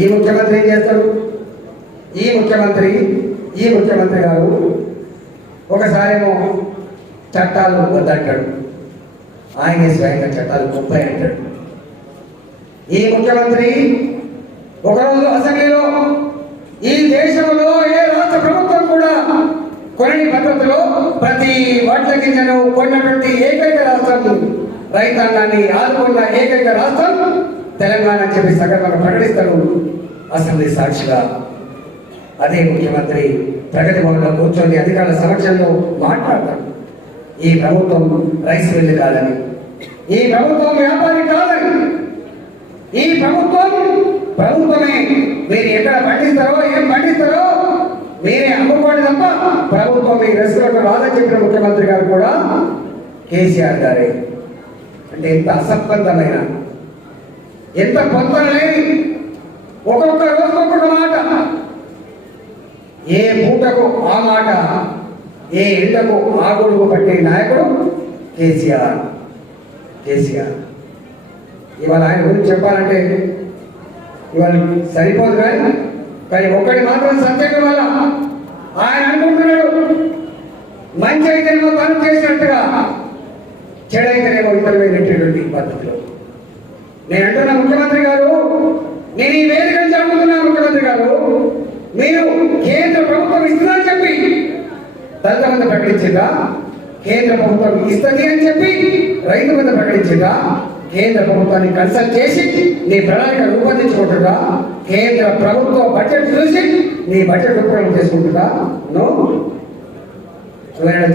ఈ ముఖ్యమంత్రి ఏం చేస్తాడు? ఈ ముఖ్యమంత్రి గారు ఒకసారేమో చట్టాలు వద్దంటాడు, ఆయనే స్వయంగా చట్టాలు గొప్ప అంటాడు. ఈ ముఖ్యమంత్రి ఒకరోజు అసెంబ్లీలో ఈ దేశంలో ఏ రాష్ట్ర ప్రభుత్వం కూడా కొన్ని పద్ధతిలో ప్రతి వడ్ల గింజను కొన్నటువంటి ఏకైక రాష్ట్రం, రైతాంగాన్ని ఆదుకున్న ఏకైక రాష్ట్రం తెలంగాణ అని చెప్పి సగర్వంగా ప్రకటిస్తారు అసెంబ్లీ సాక్షిగా. అదే ముఖ్యమంత్రి ప్రగతి భవన్లో కూర్చొని అధికారుల సమక్షంలో మాట్లాడతాడు. ఈ ప్రభుత్వం రైస్ మిల్లు కాదని, ఈ ప్రభుత్వం వ్యాపారి కాదని, ఈ ప్రభుత్వమే మీరు ఎక్కడ పండిస్తారో ఏం పండిస్తారో మీరే అమ్ముకోండి తప్ప ప్రభుత్వం మీ రెస్టులకు రాదని చెప్పిన ముఖ్యమంత్రి గారు కూడా కేసీఆర్ గారే. అంటే ఎంత అసంబద్ధమైన, ఎంత పొందన లేని, ఒక్కొక్క రోజు ఒక్కొక్క మాట, ఏ పూటకు ఆ మాట, ఏ ఎండకు ఆ గొడుగు పట్టే నాయకుడు కేసీఆర్. ఇవాళ ఆయన గురించి చెప్పాలంటే ఇవాళ సరిపోదు, కానీ ఒక్కడి మాత్రం సత్యం వల్ల ఆయన అనుకుంటున్నాడు మంచి అయితేనేమో తను చేసినట్టుగా, చెడైతేనేమో ఇతరులు నెట్టేటువంటి పద్ధతిలో. నేను అంటున్నా ముఖ్యమంత్రి గారు, నేను ఈ వేదిక నుంచి అడుగుతున్నా ముఖ్యమంత్రి గారు, మీరు కేంద్ర ప్రభుత్వం ఇస్తుందని చెప్పి దళిత మీద ప్రకటించిందా? కేంద్ర ప్రభుత్వం ఇస్తుంది అని చెప్పి రైతు మీద ప్రకటించిందా? కేంద్ర ప్రభుత్వాన్ని కన్సల్ట్ చేసి నీ ప్రణాళిక రూపొందించుకుంటుందా? కేంద్ర ప్రభుత్వ బడ్జెట్ చూసి నీ బడ్జెట్ రూపొందన చేసుకుంటుందా? నువ్వు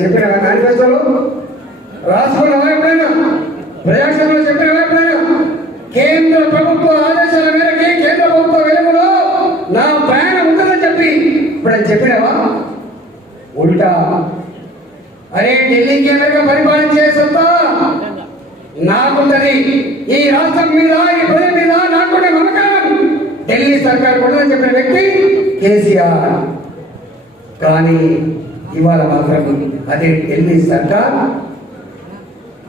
చెప్పిన మేనిఫెస్టోలో రాసుకున్న ఎప్పుడైనా, ప్రజాక్షంలో చెప్పిన ఎప్పుడైనా, కేంద్ర ప్రభుత్వ ఆదేశాల మేరకి కేంద్ర ప్రభుత్వ వెలుగులో నా ప్రయాణం ఉంటుందని చెప్పి ఇప్పుడు చెప్పినావా? ఉల్టా అరే ఢిల్లీకి ఎలాగ పరిపాలించే సత్తా నాకుంటది, ఈ రాష్ట్రం మీద ఈ ప్రజల మీద నాకుండే నమ్మకం ఢిల్లీ సర్కార్ కొడదని చెప్పిన వ్యక్తి కేసీఆర్. కానీ ఇవాళ మాత్రం అదే ఢిల్లీ సర్కార్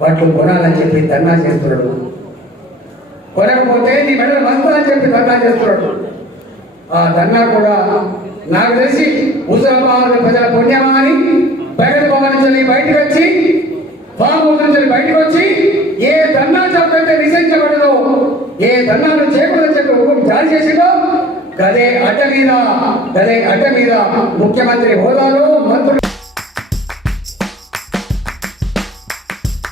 వాటిని కొనాలని చెప్పి ధర్నా చేస్తున్నాడు. కొనకపోతే నీ మెడలు వస్తానని చెప్పి ధర్నా చేస్తున్నాడు. ఆ ధర్నా కూడా నాకు తెలిసి హుజరాబాద్ ప్రజల పుణ్యమా అని ప్రగతి భవన్ నుంచి బయటకు వచ్చి, ఫామ్ హౌస్ నుంచి బయటకు వచ్చి ఏ ధర్నా చౌకైతే నిషేధించబడదో, ఏ ధర్నాలు చేయకూడదని చెప్పి హుకుం జారీ చేసిందో గదే అడ్డ మీద ముఖ్యమంత్రి హోదాలో